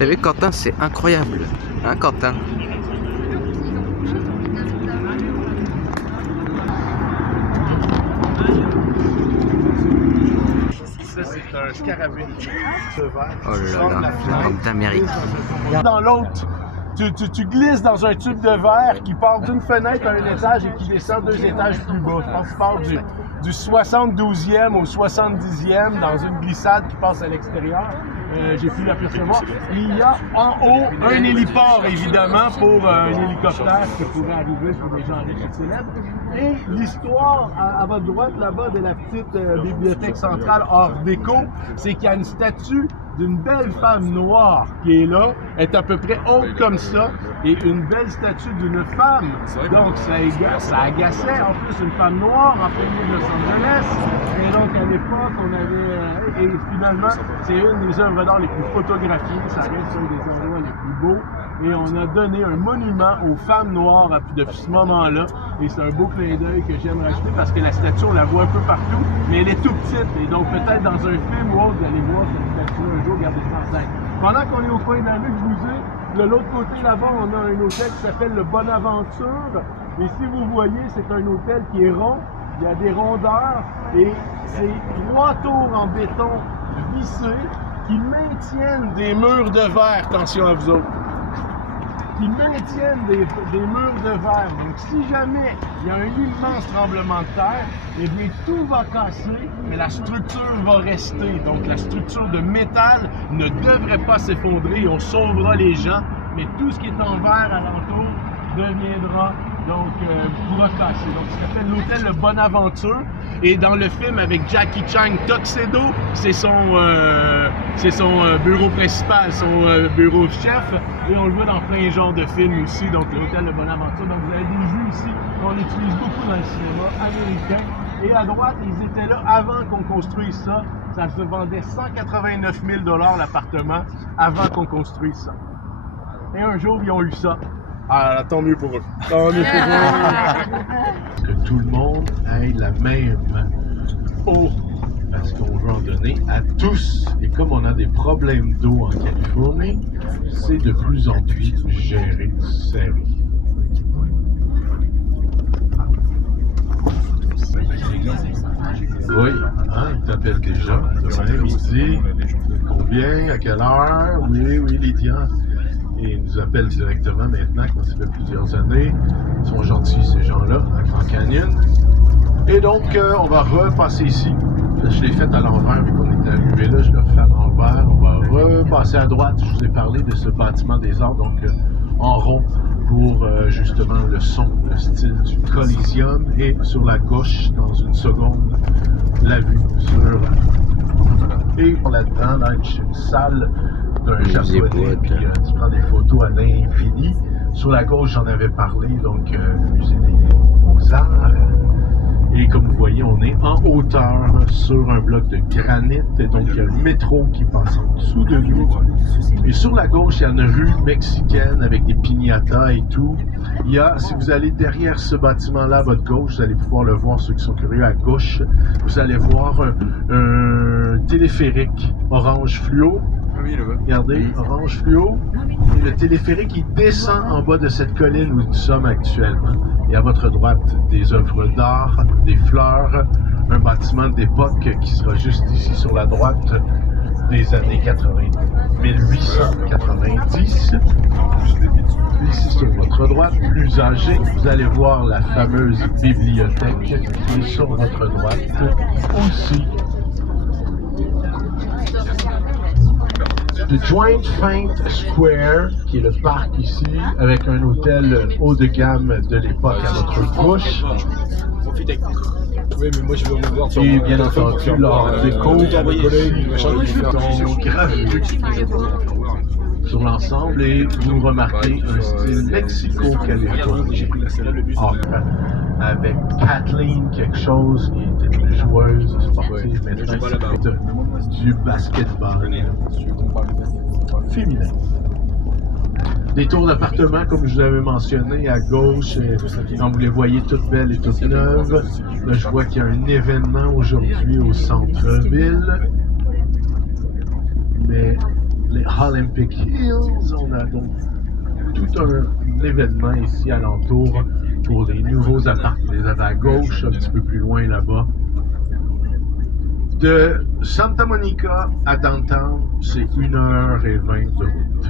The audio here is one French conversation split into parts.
T'as vu, Quentin, c'est incroyable. Hein, Quentin? Ça, c'est un scarabée de verre. Oh là là, la robe d'Amérique. Dans l'autre, tu glisses dans un tube de verre qui part d'une fenêtre à un étage et qui descend 2 étages plus bas. Je pense qu'il part du 72e au 70e dans une glissade qui passe à l'extérieur. J'ai pu l'apercevoir. Il y a en haut un héliport, évidemment, pour un hélicoptère qui pourrait arriver pour des gens riches et célèbres. Et l'histoire, à votre droite, là-bas, de la petite bibliothèque centrale Art déco, c'est qu'il y a une statue d'une belle femme noire qui est là, est à peu près haute comme ça, et une belle statue d'une femme. Donc ça agaçait, en plus, une femme noire en plein milieu de Los Angeles. Et donc à l'époque, on avait... et finalement, c'est une des œuvres d'art les plus photographiées, ça reste un des endroits les plus beaux. Et on a donné un monument aux femmes noires depuis ce moment-là. Et c'est un beau clin d'œil que j'aime rajouter parce que la statue, on la voit un peu partout, mais elle est tout petite. Et donc peut-être dans un film ou autre, vous allez voir cette statue un jour, gardez ça en tête. Pendant qu'on est au coin de la rue, je vous ai, de l'autre côté là-bas, on a un hôtel qui s'appelle le Bonaventure. Et si vous voyez, c'est un hôtel qui est rond. Il y a des rondeurs et c'est 3 tours en béton vissés qui maintiennent des murs de verre, attention à vous autres, qui maintiennent des murs de verre. Donc si jamais il y a un immense tremblement de terre, eh bien tout va casser, mais la structure va rester. Donc la structure de métal ne devrait pas s'effondrer, on sauvera les gens, mais tout ce qui est en verre alentour deviendra pourra casser. Donc, ça s'appelle l'hôtel Le Bonaventure. Et dans le film avec Jackie Chan, Tuxedo, c'est son bureau principal, son bureau chef. Et on le voit dans plein genre de films aussi, donc l'hôtel Le Bonaventure. Donc, vous avez des vues ici qu'on utilise beaucoup dans le cinéma américain. Et à droite, ils étaient là avant qu'on construise ça. Ça se vendait 189 000 $ l'appartement avant qu'on construise ça. Et un jour, ils ont eu ça. Ah, tant mieux pour eux. Tant mieux pour eux. Que tout le monde ait la même eau, parce qu'on veut en donner à tous. Et comme on a des problèmes d'eau en Californie, c'est de plus en plus géré, serré. Oui, hein, il t'appelle déjà. Demain, midi. Combien? À quelle heure? Oui, Lydia. Et ils nous appellent directement maintenant, quand ça fait plusieurs années. Ils sont gentils, ces gens-là, à Grand Canyon. Et donc, on va repasser ici. Je l'ai fait à l'envers, vu qu'on était arrivé là, je le refais à l'envers. On va repasser à droite. Je vous ai parlé de ce bâtiment des arts, donc en rond, pour justement le son, le style du Coliseum. Et sur la gauche, dans une seconde, la vue sur... Et là-dedans, là, une salle d'un japonais, puis tu prends des photos à l'infini. Sur la gauche, j'en avais parlé, donc musée des Beaux-Arts. Et comme vous voyez, on est en hauteur sur un bloc de granit, et donc il y a le métro qui passe en dessous de nous. Et sur la gauche, il y a une rue mexicaine avec des piñatas et tout. Il y a, si vous allez derrière ce bâtiment-là à votre gauche, vous allez pouvoir le voir, ceux qui sont curieux, à gauche, vous allez voir un téléphérique orange fluo. Regardez, orange fluo. Et le téléphérique, il descend en bas de cette colline où nous sommes actuellement. Et à votre droite, des œuvres d'art, des fleurs, un bâtiment d'époque qui sera juste ici sur la droite des années 1890. Ici sur votre droite, plus âgé, vous allez voir la fameuse bibliothèque qui est sur votre droite aussi. Le Joint Feint Square, qui est le parc ici, avec un hôtel haut de gamme de l'époque à votre gauche. Oui, mais moi je veux en voir sur et bien entendu, l'art déco, gravé sur l'ensemble, et vous remarquez un style mexico-californien. Avec Kathleen, quelque chose qui était une joueuse sportive, maintenant c'est du basketball féminin. Des tours d'appartements, comme je vous avais mentionné, à gauche, quand vous les voyez toutes belles et toutes neuves. Là, je vois qu'il y a un événement aujourd'hui au centre-ville. Mais les Olympic Hills. On a donc tout un événement ici alentour pour les nouveaux appartements. Les à gauche, un petit peu plus loin là-bas. De Santa Monica à Downtown, c'est 1h20 de route.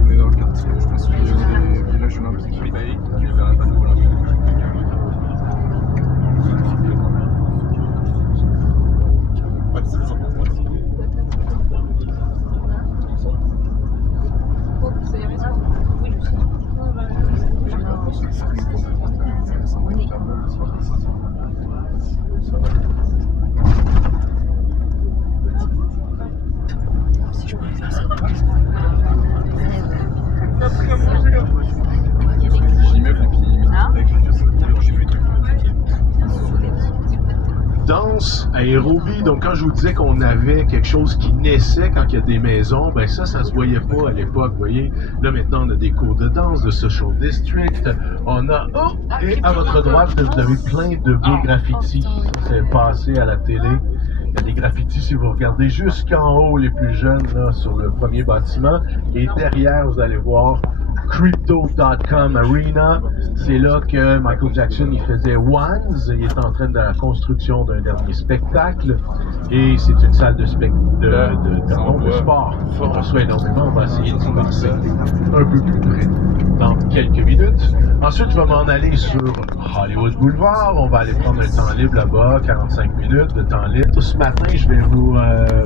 On est dans le quartier, je pense qu'il y a des villages olympiques qui payent, qui vers un panneau olympique. Ouais, c'est ça. Danse à Aérobie, donc quand je vous disais qu'on avait quelque chose qui naissait quand il y a des maisons, ben ça se voyait pas à l'époque, vous voyez. Là maintenant on a des cours de danse, de social district, on a, et à votre droite vous avez plein de beaux graffitis, c'est passé à la télé. Il y a des graffitis si vous regardez jusqu'en haut les plus jeunes là, sur le premier bâtiment, et derrière vous allez voir Crypto.com Arena, c'est là que Michael Jackson il faisait Wands, il est en train de la construction d'un dernier spectacle et c'est une salle de sport. On reçoit énormément, on va essayer d'y passer un peu plus près dans quelques minutes. Ensuite, je vais m'en aller sur Hollywood Boulevard, on va aller prendre un temps libre là-bas, 45 minutes de temps libre. Ce matin, je vais vous,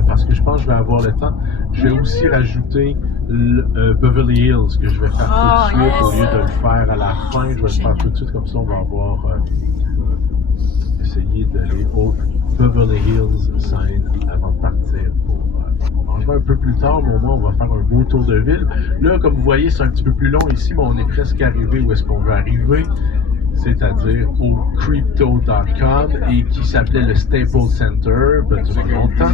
parce que je pense que je vais avoir le temps, je vais aussi rajouter Beverly Hills que je vais faire tout de suite au lieu de le faire à la fin. Je vais le faire tout de suite comme ça. On va avoir essayer d'aller au Beverly Hills scène avant de partir pour manger un peu plus tard, mais au moins on va faire un beau tour de ville. Là, comme vous voyez, c'est un petit peu plus long ici, mais on est presque arrivé où est-ce qu'on veut arriver, c'est-à-dire au Crypto.com et qui s'appelait le Staples Center depuis longtemps.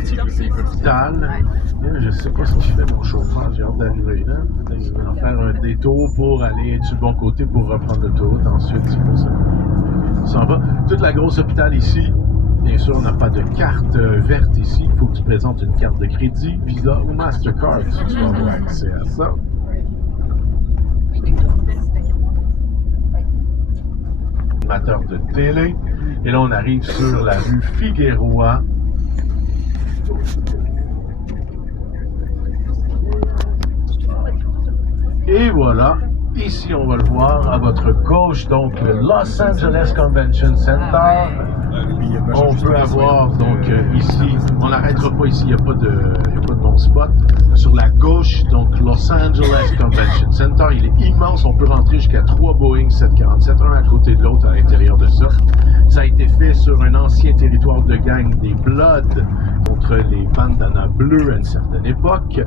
Je sais pas ce qu'il fait mon chauffeur, j'ai hâte d'arriver là. Il va faire un détour pour aller du bon côté pour reprendre l'autoroute. Ensuite, c'est pas ça. Il s'en va. Toute la grosse hôpital ici. Bien sûr, on n'a pas de carte verte ici. Il faut que tu présentes une carte de crédit, Visa ou Mastercard si tu vas avoir accès à ça. Amateur de télé. Et là, on arrive sur la rue Figueroa. Et voilà, ici on va le voir à votre gauche, donc le Los Angeles Convention Center. On peut avoir donc ici, on n'arrêtera pas ici, il n'y a pas de bon spot. Sur la gauche, donc Los Angeles Convention Center, il est immense, on peut rentrer jusqu'à 3 Boeing 747, un à côté de l'autre à l'intérieur de ça. Ça a été fait sur un ancien territoire de gang des Bloods contre les bandanas bleus à une certaine époque.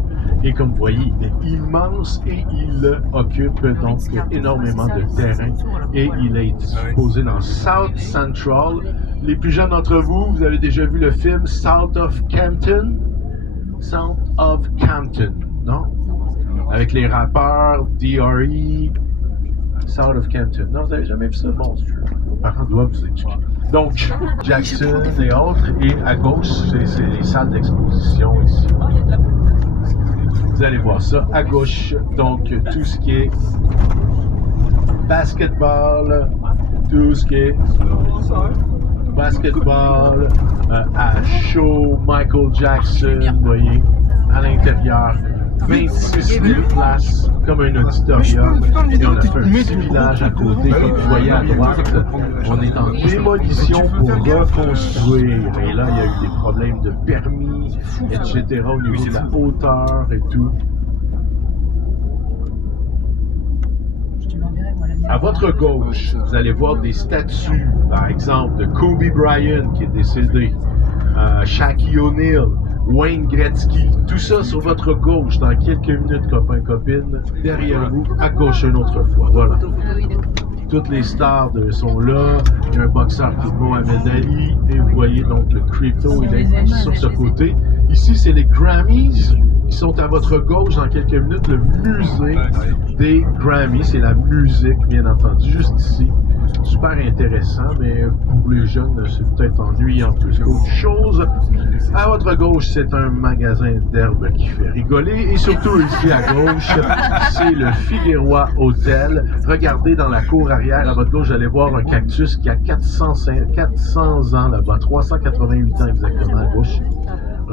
Et comme vous voyez, il est immense et il occupe donc énormément de terrain. Et il est disposé dans South Central. Les plus jeunes d'entre vous, vous avez déjà vu le film South of Campton? South of Campton, non? Avec les rappeurs D.R.E., South of Campton. Non, vous n'avez jamais vu ça? Bon, vos parents doivent vous éduquer. Donc, Jackson et autres. Et à gauche, c'est les salles d'exposition ici. Vous allez voir ça à gauche. Donc, tout ce qui est basketball, tout ce qui est basketball, à show, Michael Jackson, vous voyez, à l'intérieur. 26 000 places, comme un auditorium. Et on a fait un petit village à côté, comme vous voyez à droite. On est en démolition pour reconstruire. Et là, il y a eu des problèmes de permis, etc. au niveau de la hauteur et tout. À votre gauche, vous allez voir des statues, par exemple, de Kobe Bryant qui est décédé, Shaquille O'Neal, Wayne Gretzky, tout ça sur votre gauche dans quelques minutes, copains, copines. Derrière vous, à gauche une autre fois. Voilà. Toutes les stars sont là. Il y a un boxeur qui est Mohamed Ali. Et vous voyez donc le crypto, il est sur ce côté. Ici, c'est les Grammys. Ils sont à votre gauche dans quelques minutes. Le musée des Grammys, c'est la musique, bien entendu, juste ici. super intéressant, mais pour les jeunes, c'est peut-être ennuyant plus qu'autre chose. À votre gauche, c'est un magasin d'herbes qui fait rigoler. Et surtout ici à gauche, c'est le Figueroa Hotel. Regardez dans la cour arrière, à votre gauche, vous allez voir un cactus qui a 400 ans là-bas, 388 ans exactement à gauche.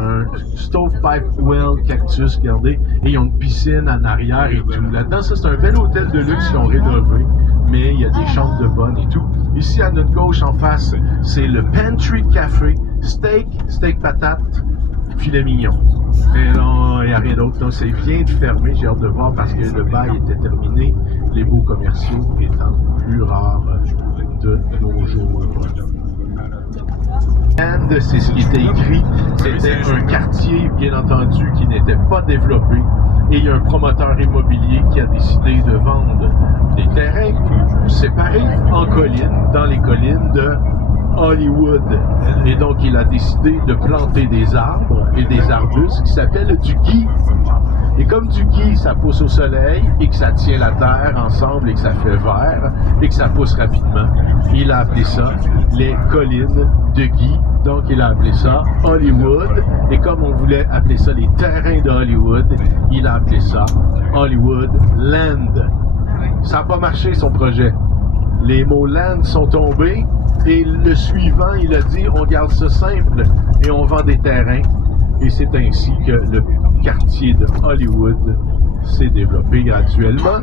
Un stovepipe well cactus, regardez, et ils ont une piscine en arrière et tout. Là-dedans, ça, c'est un bel hôtel de luxe qu'ils ont rénové, mais il y a des chambres de bonne et tout. Ici, à notre gauche, en face, c'est le Pantry Café, steak patate, filet mignon. Et non, il n'y a rien d'autre. Donc, c'est bien de fermer, j'ai hâte de voir, parce que le bail était terminé, les beaux commerciaux étant plus rares de nos jours. C'est ce qui était écrit. C'était un quartier, bien entendu, qui n'était pas développé. Et il y a un promoteur immobilier qui a décidé de vendre des terrains séparés en collines, dans les collines de Hollywood. Et donc, il a décidé de planter des arbres et des arbustes qui s'appellent du gui. Et comme du gui, ça pousse au soleil et que ça tient la terre ensemble et que ça fait vert et que ça pousse rapidement, il a appelé ça les collines de gui. Donc, il a appelé ça Hollywood. Et comme on voulait appeler ça les terrains de Hollywood, il a appelé ça Hollywood Land. Ça n'a pas marché, son projet. Les mots land sont tombés et le suivant, il a dit on garde ça simple et on vend des terrains. Et c'est ainsi que le quartier de Hollywood s'est développé graduellement.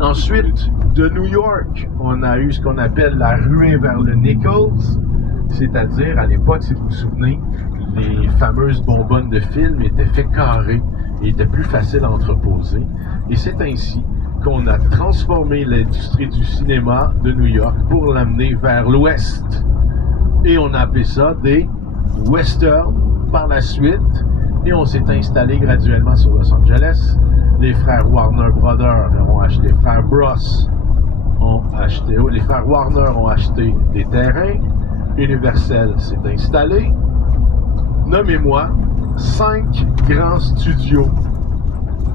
Ensuite, de New York, on a eu ce qu'on appelle la ruée vers le Nichols, c'est-à-dire à l'époque, si vous vous souvenez, les fameuses bonbonnes de film étaient faites carrées et étaient plus faciles à entreposer. Et c'est ainsi qu'on a transformé l'industrie du cinéma de New York pour l'amener vers l'ouest. Et on a appelé ça des westerns par la suite. Et on s'est installé graduellement sur Los Angeles. Les frères Warner Brothers ont acheté, les frères Bros ont acheté, les frères Warner ont acheté des terrains. Universal s'est installé. Nommez-moi 5 grands studios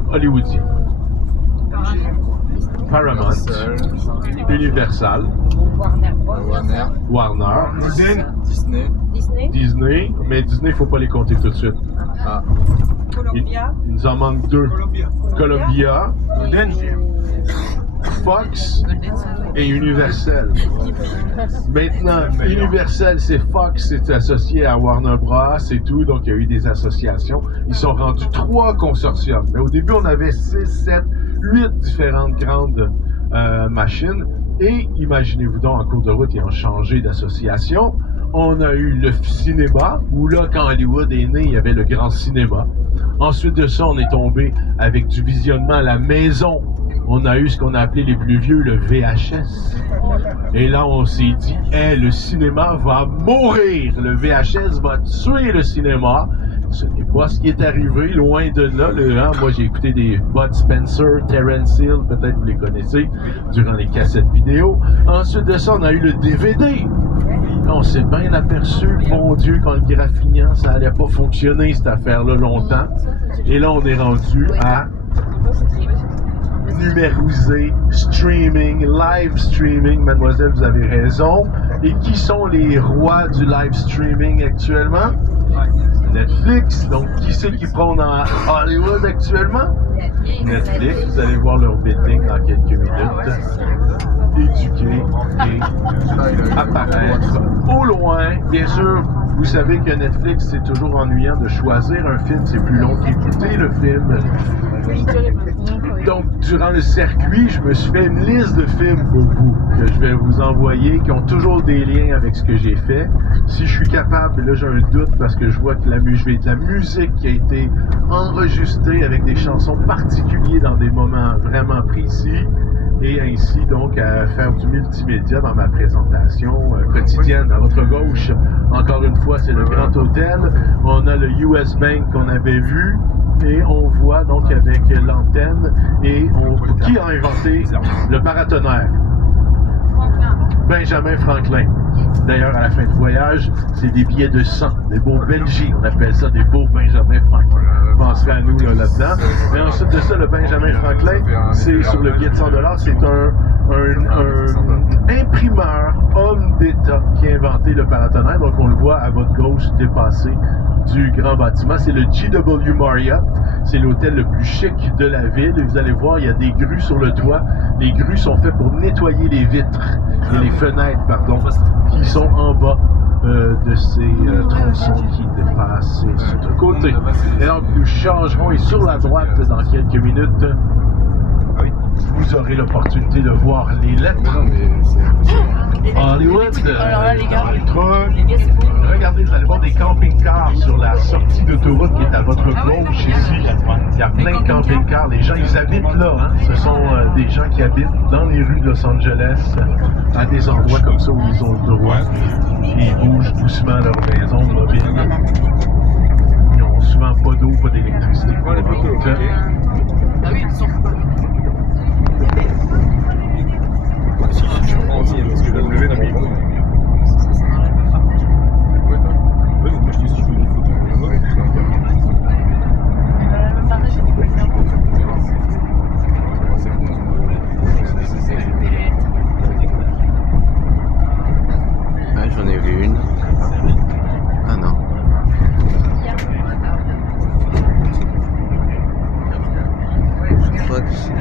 hollywoodiens. Paramount, Universal, Warner, Disney, mais Disney, il ne faut pas les compter tout de suite. Il nous en manque 2. Columbia, Fox et Universal. Maintenant, Universal, c'est Fox, c'est associé à Warner Bros. Et tout, donc il y a eu des associations. Ils sont rendus 3 consortiums. Mais au début, on avait 6, 7, 8 différentes grandes machines. Et imaginez-vous donc, en cours de route, ils ont changé d'association. On a eu le cinéma, où là, quand Hollywood est né, il y avait le grand cinéma. Ensuite de ça, on est tombé avec du visionnement à la maison. On a eu ce qu'on a appelé les plus vieux, le VHS. Et là, on s'est dit, hey, le cinéma va mourir. Le VHS va tuer le cinéma. Ce n'est pas ce qui est arrivé, loin de là. Moi, j'ai écouté des Bud Spencer, Terence Hill, peut-être vous les connaissez, durant les cassettes vidéo. Ensuite de ça, on a eu le DVD. On s'est bien aperçu, mon Dieu, quand le graffignant, ça allait pas fonctionner, cette affaire-là, longtemps. Et là, on est rendu à numérisé, streaming, live streaming, mademoiselle, vous avez raison. Et qui sont les rois du live streaming actuellement? Netflix. Donc, qui c'est qui prend dans Hollywood actuellement? Netflix. Vous allez voir leur bidding dans quelques minutes. Éduquer et apparaître au loin. Bien sûr, vous savez que Netflix, c'est toujours ennuyant de choisir un film. C'est plus long qu'écouter le film. Donc, durant le circuit, je me suis fait une liste de films pour vous, que je vais vous envoyer, qui ont toujours des liens avec ce que j'ai fait. Si je suis capable, là j'ai un doute parce que je vois que je vais de la musique qui a été enregistrée avec des chansons particulières dans des moments vraiment précis, et ainsi donc à faire du multimédia dans ma présentation quotidienne. À votre gauche, encore une fois, c'est le Grand Hôtel. On a le US Bank qu'on avait vu. Et on voit donc avec l'antenne et qui a inventé le paratonnerre? Benjamin Franklin. D'ailleurs, à la fin du voyage, c'est des billets de 100, des beaux Benji. On appelle ça des beaux Benjamin Franklin. Penserez à nous là-dedans. Mais ensuite de ça, le Benjamin Franklin, c'est sur le billet de 100 $, c'est un imprimeur, homme d'État, qui a inventé le paratonnerre. Donc, on le voit à votre gauche dépasser du grand bâtiment. C'est le G.W. Marriott. C'est l'hôtel le plus chic de la ville. Et vous allez voir, il y a des grues sur le toit. Les grues sont faites pour nettoyer les vitres et les fenêtres, pardon, qui sont en bas de ces tronçons qui dépassent sur le côté. Et donc, nous changerons et sur la droite, dans quelques minutes, vous aurez l'opportunité de voir les lettres. Hollywood, dans les trucs. Regardez, vous allez voir des camping-cars sur la sortie d'autoroute qui est à votre gauche ici. Il y a plein de camping-cars. Les gens, ils habitent là. Hein. Ce sont des gens qui habitent dans les rues de Los Angeles, à des endroits comme ça où ils ont le droit. Ils bougent doucement leur maison mobile. Ils n'ont souvent pas d'eau, pas d'électricité. Ah oui, ils sont. Si, je prends aussi, parce que je vais me lever dans mes bons. Oui, moi je dis si je fais des photos. Ouais, j'en ai vu une. Ah non. Je crois que c'est...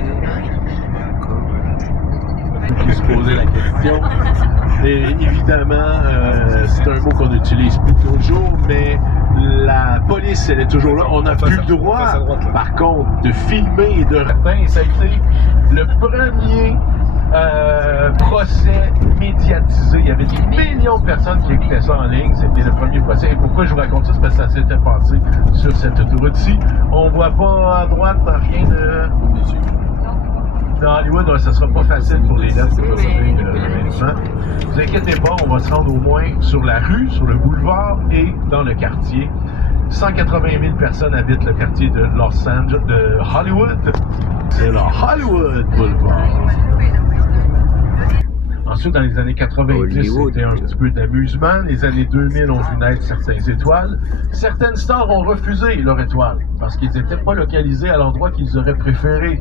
Qui se posait la question. Et évidemment, c'est un mot qu'on utilise plus toujours, mais la police, elle est toujours là. On n'a plus le droit, par contre, de filmer et de retenir. Ça a été le premier procès médiatisé. Il y avait des millions de personnes qui écoutaient ça en ligne. C'était le premier procès. Et pourquoi je vous raconte ça? C'est parce que ça s'était passé sur cette autoroute-ci. On voit pas à droite rien de... Dans Hollywood, ça sera pas facile pour les lettres de recevoir maintenant. Ne vous inquiétez pas, on va se rendre au moins sur la rue, sur le boulevard et dans le quartier. 180 000 personnes habitent le quartier de Los Angeles, de Hollywood. C'est le Hollywood Boulevard. Ensuite, dans les années 90, c'était un petit peu d'amusement. Les années 2000 ont vu naître certaines étoiles. Certaines stars ont refusé leur étoile parce qu'ils n'étaient pas localisés à l'endroit qu'ils auraient préféré.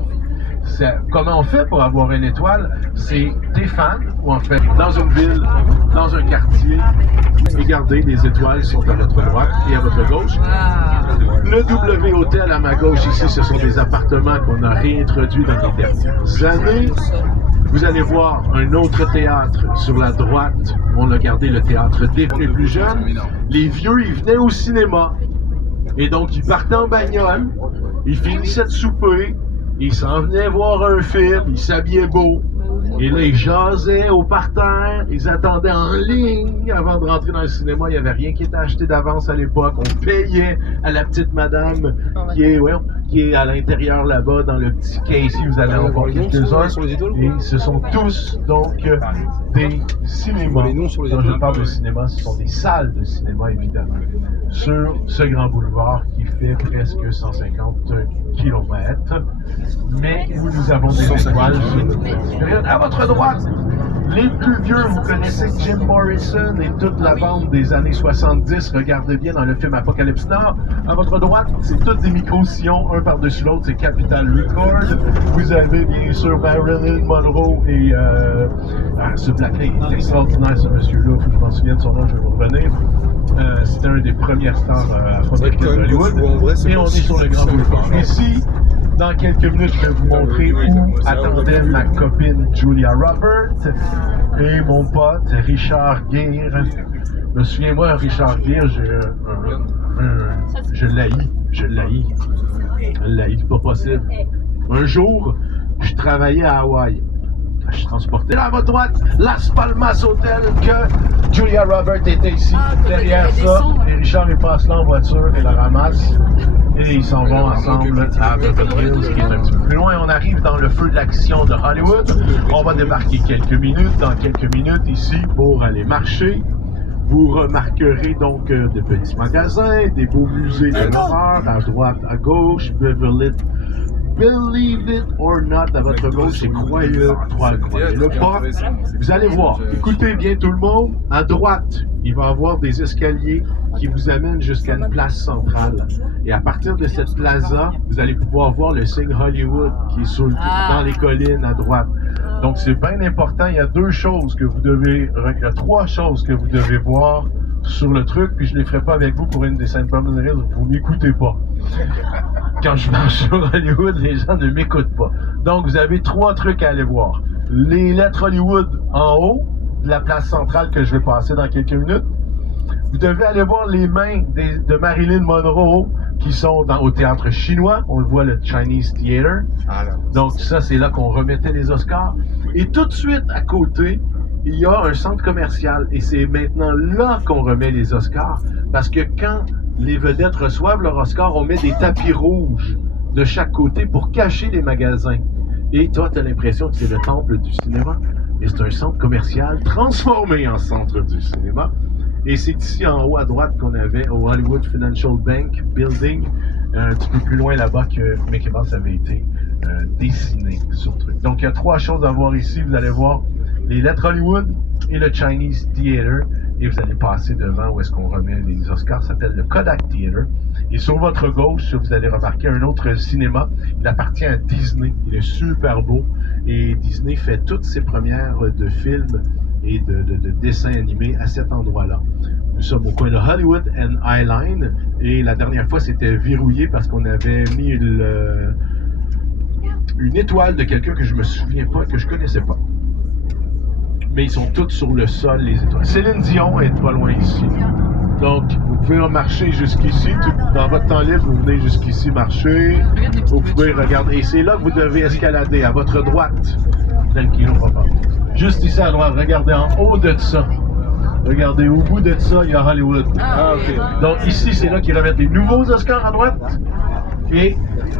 Comment on fait pour avoir une étoile? C'est des fans, ou en fait, dans une ville, dans un quartier. Regardez, les étoiles sont à votre droite et à votre gauche. Le W Hotel à ma gauche ici, ce sont des appartements qu'on a réintroduits dans les dernières années. Vous allez voir un autre théâtre sur la droite. On a gardé le théâtre des plus jeunes. Les vieux, ils venaient au cinéma. Et donc, ils partaient en bagnole. Ils finissaient de souper. Ils s'en venaient voir un film, ils s'habillaient beau. Et là, ils jasaient au parterre, ils attendaient en ligne avant de rentrer dans le cinéma. Il n'y avait rien qui était acheté d'avance à l'époque. On payait à la petite madame qui est à l'intérieur là-bas, dans le petit quai ici. Vous allez en voir quelques-uns. Et ce sont tous, donc, des cinémas. Quand je parle de cinéma, ce sont des salles de cinéma, évidemment, sur ce grand boulevard qui fait presque 150 km. Mais où nous avons des étoiles. À votre droite, les plus vieux, vous connaissez Jim Morrison et toute la bande des années 70. Regardez bien dans le film Apocalypse Now. À votre droite, c'est tous des micro-sillons, un par-dessus l'autre, c'est Capitol Records. Vous avez bien sûr Marilyn Monroe et ce plaquet est extraordinaire, ce monsieur-là. Faut que je m'en souvienne de son nom, je vais vous revenir. C'était un des premières stars afro-américaines d'Hollywood. Et on est sur le grand boulevard. Ici, dans quelques minutes, je vais vous montrer où attendait ma copine Julia Roberts et mon pote Richard Gere. Je me souviens, moi, Richard Gere, je l'haïs, c'est pas possible. Un jour, je travaillais à Hawaï. Je transportais là à votre droite, Las Palmas Hotel, que Julia Roberts était ici. Derrière ça, et Richard il passe là en voiture et la ramasse. Et ils s'en vont ensemble à Beverly Hills, qui est un petit peu plus loin. On arrive dans le feu de l'action de Hollywood. On va débarquer dans quelques minutes ici pour aller marcher. Vous remarquerez donc de petits magasins, des beaux musées de l'horreur à droite, à gauche, Beverly Believe it or not, à votre gauche, et croyez-le pas. Vous allez voir. Écoutez bien tout le monde. À droite, il va y avoir des escaliers qui vous amènent jusqu'à une place centrale. Et à partir de cette plaza, vous allez pouvoir voir le signe Hollywood qui est dans les collines à droite. Donc, c'est bien important. Il y a trois choses que vous devez voir sur le truc, puis je ne les ferai pas avec vous pour une des simple raisons. Vous m'écoutez pas. Quand je marche sur Hollywood, les gens ne m'écoutent pas. Donc, vous avez 3 trucs à aller voir. Les lettres Hollywood en haut, de la place centrale que je vais passer dans quelques minutes. Vous devez aller voir les mains de Marilyn Monroe qui sont au théâtre chinois. On le voit, le Chinese Theater. Donc, ça, c'est là qu'on remettait les Oscars. Et tout de suite, à côté, il y a un centre commercial. Et c'est maintenant là qu'on remet les Oscars. Parce que quand les vedettes reçoivent leur Oscar, on met des tapis rouges de chaque côté pour cacher les magasins. Et toi, tu as l'impression que c'est le temple du cinéma. Et c'est un centre commercial transformé en centre du cinéma. Et c'est ici en haut à droite qu'on avait au Hollywood Financial Bank Building, un petit peu plus loin là-bas que Mickey Mouse avait été dessiné sur le truc. Donc il y a 3 choses à voir ici. Vous allez voir les lettres Hollywood et le Chinese Theater. Et vous allez passer devant où est-ce qu'on remet les Oscars. Ça s'appelle le Kodak Theater. Et sur votre gauche, vous allez remarquer un autre cinéma. Il appartient à Disney. Il est super beau. Et Disney fait toutes ses premières de films et de dessins animés à cet endroit-là. Nous sommes au coin de Hollywood and Highline. Et la dernière fois, c'était verrouillé parce qu'on avait mis une étoile de quelqu'un que je me souviens pas, que je connaissais pas. Mais ils sont tous sur le sol, les étoiles. Céline Dion est pas loin ici. Donc, vous pouvez marcher jusqu'ici. Dans votre temps libre, vous venez jusqu'ici marcher. Vous pouvez regarder. Et c'est là que vous devez escalader, à votre droite. Tranquillo, papa. Juste ici à droite, regardez en haut de ça. Regardez, au bout de ça, il y a Hollywood. Ah, ok. Donc, ici, c'est là qu'ils remettent les nouveaux Oscars à droite. Et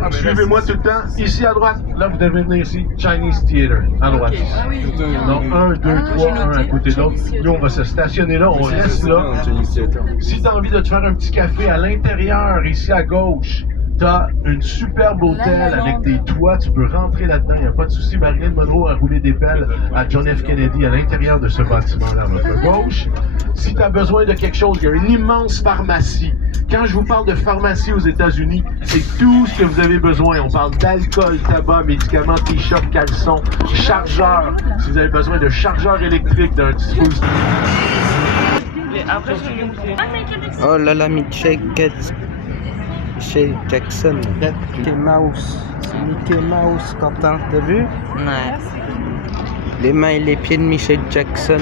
suivez-moi tout le temps. Ici à droite, là vous devez venir ici, Chinese Theater, à droite. Donc 1, 2, 3, un à côté de l'autre. Nous on va se stationner là, on reste là. Si tu as envie de te faire un petit café à l'intérieur, ici à gauche, tu as une superbe hôtel avec des toits, tu peux rentrer là-dedans, il n'y a pas de souci. Marilyn Monroe a roulé des pelles à John F. Kennedy à l'intérieur de ce bâtiment-là à votre gauche. Si tu as besoin de quelque chose, il y a une immense pharmacie. Quand je vous parle de pharmacie aux États-Unis, c'est tout ce que vous avez besoin. On parle d'alcool, tabac, médicaments, t-shirts, caleçons, chargeurs. Si vous avez besoin de chargeurs électriques d'un dispositif. Oh là là, Mickey Jackson. Mickey Mouse. C'est Mickey Mouse, Quentin. T'as vu? Ouais. Les mains et les pieds de Mickey Jackson.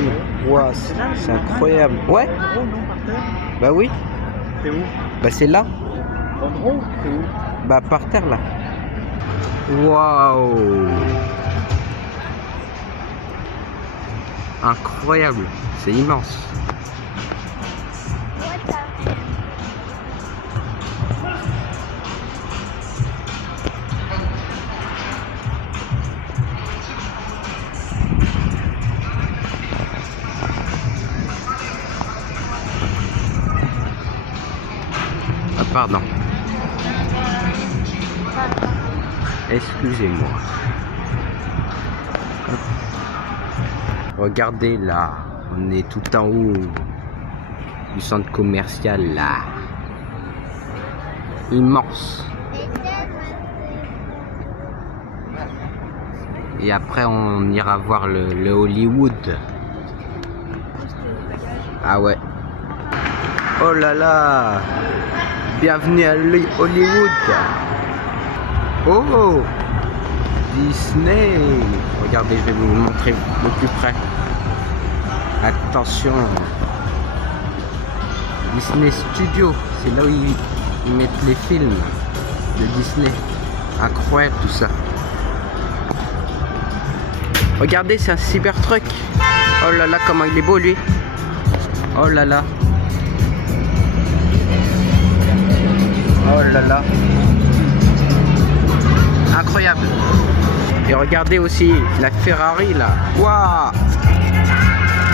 Wow, c'est incroyable. Ouais? Bah oui. C'est où? Bah c'est là. En gros, c'est où? Bah par terre là. Waouh. Incroyable. C'est immense. Pardon. Excusez-moi. Regardez là, on est tout en haut du centre commercial là. Immense. Et après on ira voir le Hollywood. Ah ouais. Oh là là. Bienvenue à Hollywood. Oh, Disney. Regardez, je vais vous montrer de plus près. Attention. Disney Studio, c'est là où ils mettent les films de Disney. Incroyable tout ça. Regardez, c'est un Cybertruck. Oh là là, comment il est beau lui. Oh là là. Oh là là. Incroyable. Et regardez aussi la Ferrari là. Waouh.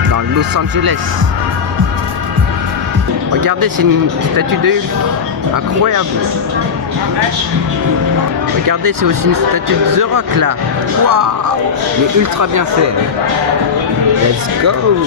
Dans Los Angeles. Regardez, c'est une statue de Hulk. Incroyable. Regardez, c'est aussi une statue de The Rock là. Waouh! Mais ultra bien fait. Let's go!